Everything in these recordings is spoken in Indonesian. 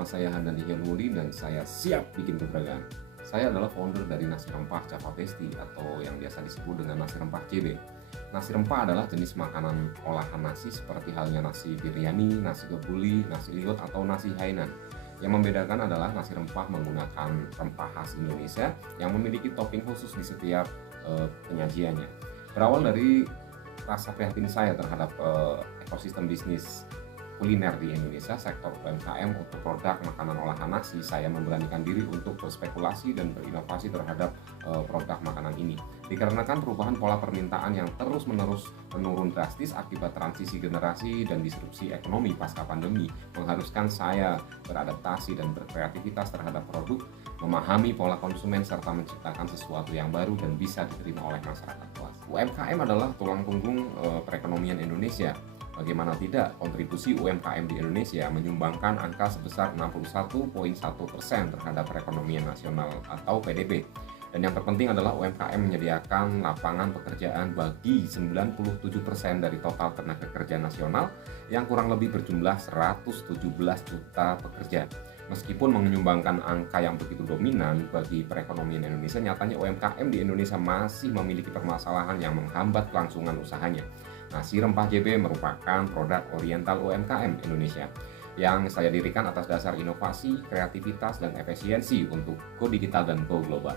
nama saya Handani Hilmudi dan saya siap bikin gebrakan. Saya adalah founder dari nasi rempah Java Besti atau yang biasa disebut dengan nasi rempah JB. Nasi rempah adalah jenis makanan olahan nasi seperti halnya nasi biryani, nasi kebuli, nasi liwet atau nasi Hainan. Yang membedakan adalah nasi rempah menggunakan rempah khas Indonesia yang memiliki topping khusus di setiap penyajiannya. Berawal dari rasa prihatin saya terhadap ekosistem bisnis kuliner di Indonesia, sektor UMKM untuk produk makanan olahan nasi, saya memberanikan diri untuk berspekulasi dan berinovasi terhadap produk makanan ini. Dikarenakan perubahan pola permintaan yang terus-menerus menurun drastis akibat transisi generasi dan disrupsi ekonomi pasca pandemi, mengharuskan saya beradaptasi dan berkreativitas terhadap produk, memahami pola konsumen serta menciptakan sesuatu yang baru dan bisa diterima oleh masyarakat luas. UMKM adalah tulang punggung perekonomian Indonesia. Bagaimana tidak, kontribusi UMKM di Indonesia menyumbangkan angka sebesar 61,1% terhadap perekonomian nasional atau PDB. Dan yang terpenting adalah UMKM menyediakan lapangan pekerjaan bagi 97% dari total tenaga kerja nasional yang kurang lebih berjumlah 117 juta pekerja. Meskipun menyumbangkan angka yang begitu dominan bagi perekonomian Indonesia, nyatanya UMKM di Indonesia masih memiliki permasalahan yang menghambat kelangsungan usahanya. Nasi rempah JB merupakan produk oriental UMKM Indonesia yang saya dirikan atas dasar inovasi, kreativitas, dan efisiensi untuk go digital dan go global.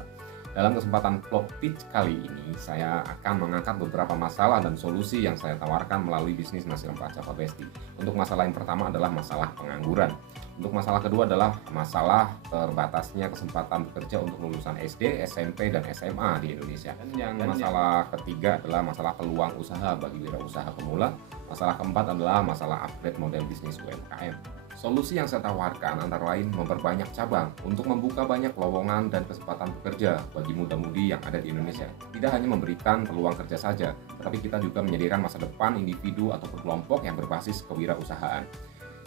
Dalam kesempatan vlog pitch kali ini, saya akan mengangkat beberapa masalah dan solusi yang saya tawarkan melalui bisnis nasi rempah Java Besti. Untuk masalah yang pertama adalah masalah pengangguran. Untuk masalah kedua adalah masalah terbatasnya kesempatan bekerja untuk lulusan SD, SMP, dan SMA di Indonesia. Dan masalah ketiga adalah masalah peluang usaha bagi wirausaha pemula. Masalah keempat adalah masalah upgrade model bisnis UMKM. Solusi yang saya tawarkan antara lain memperbanyak cabang untuk membuka banyak lowongan dan kesempatan bekerja bagi muda-mudi yang ada di Indonesia. Tidak hanya memberikan peluang kerja saja, tetapi kita juga menyediakan masa depan individu atau kelompok yang berbasis kewirausahaan.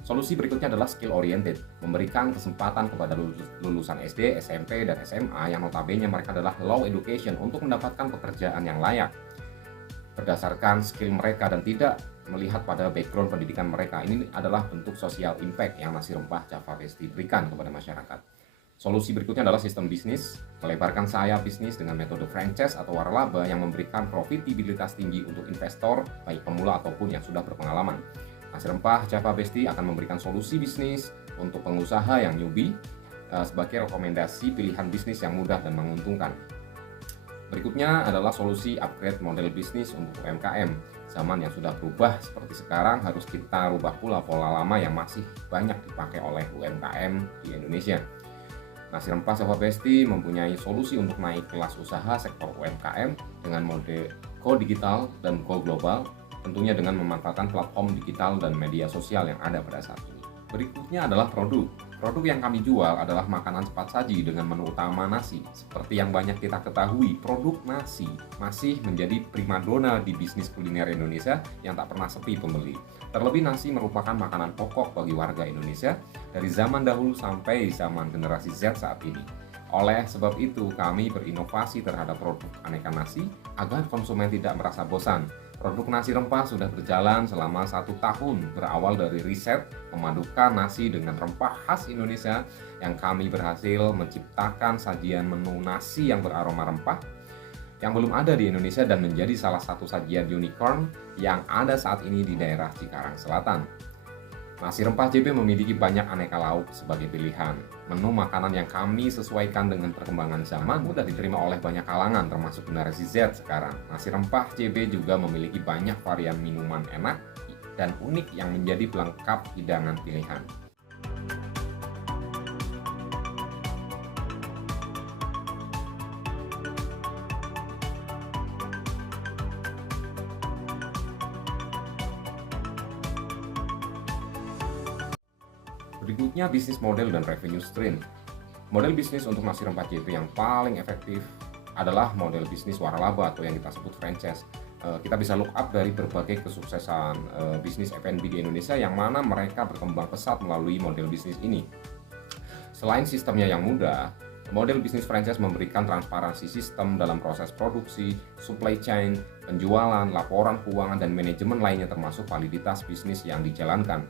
Solusi berikutnya adalah skill oriented, memberikan kesempatan kepada lulusan SD, SMP, dan SMA yang notabene mereka adalah low education untuk mendapatkan pekerjaan yang layak berdasarkan skill mereka dan tidak melihat pada background pendidikan mereka. Ini adalah bentuk social impact yang nasi rempah Java Besti berikan kepada masyarakat. Solusi berikutnya adalah sistem bisnis, melebarkan sayap bisnis dengan metode franchise atau waralaba yang memberikan profitabilitas tinggi untuk investor, baik pemula ataupun yang sudah berpengalaman. Nasi rempah Java Besti akan memberikan solusi bisnis untuk pengusaha yang newbie sebagai rekomendasi pilihan bisnis yang mudah dan menguntungkan. Berikutnya adalah solusi upgrade model bisnis untuk UMKM. Zaman yang sudah berubah seperti sekarang, harus kita rubah pula pola lama yang masih banyak dipakai oleh UMKM di Indonesia. Nasi rempah Java Besti mempunyai solusi untuk naik kelas usaha sektor UMKM dengan mode go digital dan go global, tentunya dengan memanfaatkan platform digital dan media sosial yang ada pada saat ini. Berikutnya adalah produk. Produk yang kami jual adalah makanan cepat saji dengan menu utama nasi. Seperti yang banyak kita ketahui, produk nasi masih menjadi primadona di bisnis kuliner Indonesia yang tak pernah sepi pembeli. Terlebih nasi merupakan makanan pokok bagi warga Indonesia dari zaman dahulu sampai zaman generasi Z saat ini. Oleh sebab itu, kami berinovasi terhadap produk aneka nasi agar konsumen tidak merasa bosan. Produk nasi rempah sudah berjalan selama 1 tahun, berawal dari riset memadukan nasi dengan rempah khas Indonesia yang kami berhasil menciptakan sajian menu nasi yang beraroma rempah yang belum ada di Indonesia dan menjadi salah satu sajian unicorn yang ada saat ini di daerah Cikarang Selatan. Nasi rempah JB memiliki banyak aneka lauk sebagai pilihan. Menu makanan yang kami sesuaikan dengan perkembangan zaman mudah diterima oleh banyak kalangan termasuk generasi Z sekarang. Nasi rempah JB juga memiliki banyak varian minuman enak dan unik yang menjadi pelengkap hidangan pilihan. Berikutnya bisnis model dan revenue stream. Model bisnis untuk nasi rempah JB yang paling efektif adalah model bisnis waralaba atau yang kita sebut franchise. Kita bisa look up dari berbagai kesuksesan bisnis F&B di Indonesia yang mana mereka berkembang pesat melalui model bisnis ini. Selain sistemnya yang mudah, model bisnis franchise memberikan transparansi sistem dalam proses produksi, supply chain, penjualan, laporan keuangan, dan manajemen lainnya termasuk validitas bisnis yang dijalankan.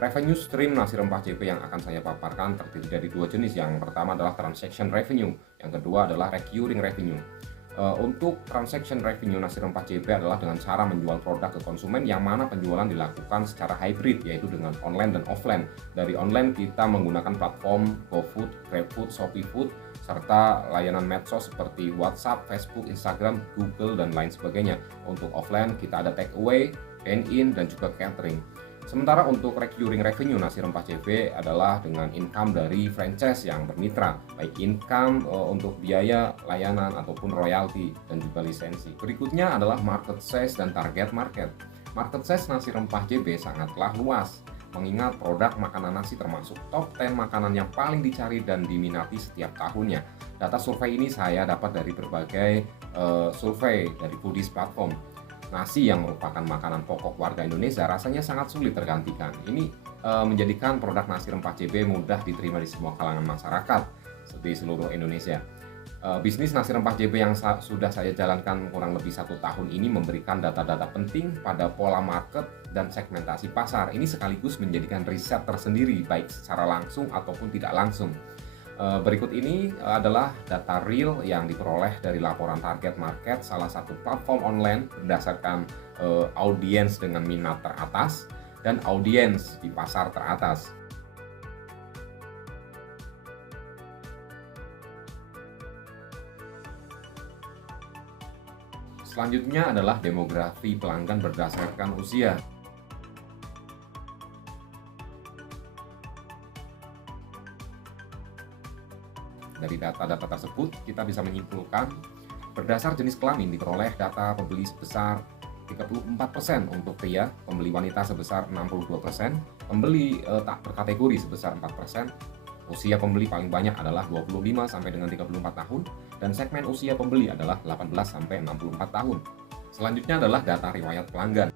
Revenue stream nasi rempah JP yang akan saya paparkan terdiri dari dua jenis. Yang pertama adalah transaction revenue, yang kedua adalah recurring revenue. Untuk transaction revenue nasi rempah JP adalah dengan cara menjual produk ke konsumen yang mana penjualan dilakukan secara hybrid, yaitu dengan online dan offline. Dari online kita menggunakan platform GoFood, GrabFood, ShopeeFood, serta layanan medsos seperti WhatsApp, Facebook, Instagram, Google, dan lain sebagainya. Untuk offline kita ada takeaway, dine-in, dan juga catering. Sementara untuk recurring revenue nasi rempah JP adalah dengan income dari franchise yang bermitra, baik income untuk biaya layanan ataupun royalti dan juga lisensi. Berikutnya adalah market size dan target market. Market size nasi rempah JP sangatlah luas, mengingat produk makanan nasi termasuk top 10 makanan yang paling dicari dan diminati setiap tahunnya. Data survei ini saya dapat dari berbagai survei dari foodies platform. Nasi yang merupakan makanan pokok warga Indonesia rasanya sangat sulit tergantikan. Ini menjadikan produk nasi rempah JP mudah diterima di semua kalangan masyarakat di seluruh Indonesia. Bisnis nasi rempah JP yang sudah saya jalankan kurang lebih 1 tahun ini memberikan data-data penting pada pola market dan segmentasi pasar. Ini sekaligus menjadikan riset tersendiri baik secara langsung ataupun tidak langsung. Berikut ini adalah data real yang diperoleh dari laporan target market salah satu platform online berdasarkan audiens dengan minat teratas dan audiens di pasar teratas. Selanjutnya adalah demografi pelanggan berdasarkan usia. Dari data-data tersebut, kita bisa menyimpulkan berdasar jenis kelamin diperoleh data pembeli sebesar 34% untuk pria, pembeli wanita sebesar 62%, pembeli tak berkategori sebesar 4%, usia pembeli paling banyak adalah 25 sampai dengan 34 tahun, dan segmen usia pembeli adalah 18 sampai 64 tahun. Selanjutnya adalah data riwayat pelanggan.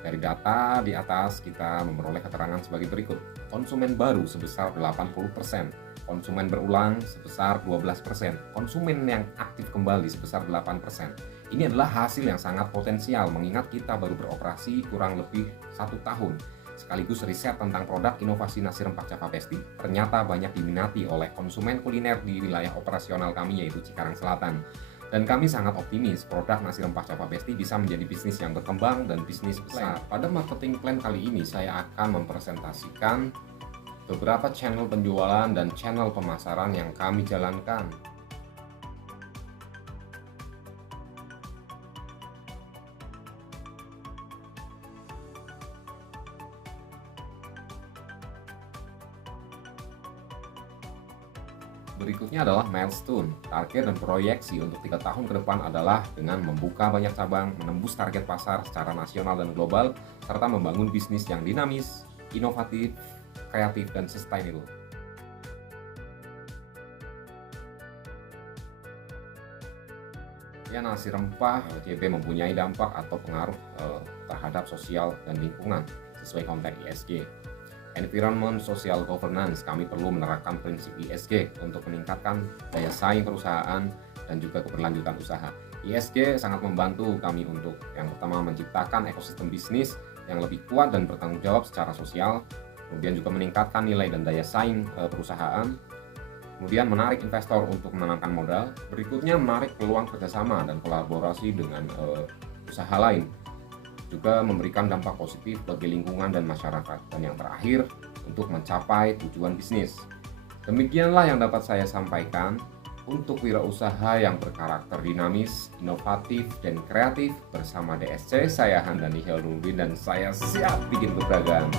Dari data di atas kita memperoleh keterangan sebagai berikut. Konsumen baru sebesar 80%, konsumen berulang sebesar 12%, konsumen yang aktif kembali sebesar 8%. Ini adalah hasil yang sangat potensial mengingat kita baru beroperasi kurang lebih 1 tahun. Sekaligus riset tentang produk inovasi nasi rempah Java Besti ternyata banyak diminati oleh konsumen kuliner di wilayah operasional kami yaitu Cikarang Selatan. Dan kami sangat optimis produk nasi rempah Java Besti bisa menjadi bisnis yang berkembang dan bisnis besar. Pada marketing plan kali ini saya akan mempresentasikan beberapa channel penjualan dan channel pemasaran yang kami jalankan. Berikutnya adalah milestone, target dan proyeksi untuk 3 tahun ke depan adalah dengan membuka banyak cabang, menembus target pasar secara nasional dan global, serta membangun bisnis yang dinamis, inovatif, kreatif, dan sustainable. Ya, nasi rempah JP mempunyai dampak atau pengaruh terhadap sosial dan lingkungan sesuai konteks ESG. Environment Social Governance, kami perlu menerapkan prinsip ESG untuk meningkatkan daya saing perusahaan dan juga keberlanjutan usaha. ESG sangat membantu kami untuk yang pertama menciptakan ekosistem bisnis yang lebih kuat dan bertanggung jawab secara sosial, kemudian juga meningkatkan nilai dan daya saing perusahaan, kemudian menarik investor untuk menanamkan modal, berikutnya menarik peluang kerjasama dan kolaborasi dengan usaha lain, juga memberikan dampak positif bagi lingkungan dan masyarakat, dan yang terakhir untuk mencapai tujuan bisnis. Demikianlah yang dapat saya sampaikan untuk wirausaha yang berkarakter dinamis, inovatif, dan kreatif bersama DSC. Saya Handani Helmudin dan saya siap bikin keberagaman.